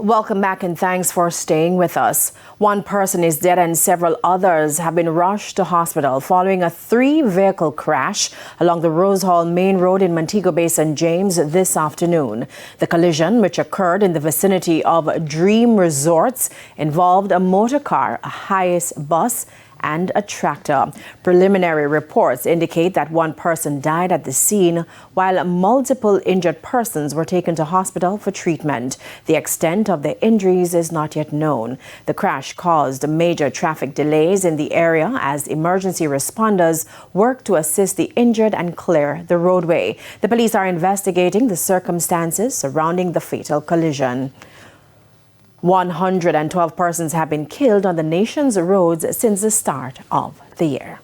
Welcome back and thanks for staying with us. One person is dead and several others have been rushed to hospital following a 3-vehicle crash along the Rose Hall Main Road in Montego Bay, St. James this afternoon. The collision, which occurred in the vicinity of Dream Resorts, involved a motor car, a Hiace bus, and a tractor. Preliminary reports indicate that one person died at the scene, while multiple injured persons were taken to hospital for treatment. The extent of the injuries is not yet known. The crash caused major traffic delays in the area as emergency responders worked to assist the injured and clear the roadway. The police are investigating the circumstances surrounding the fatal collision. 112 persons have been killed on the nation's roads since the start of the year.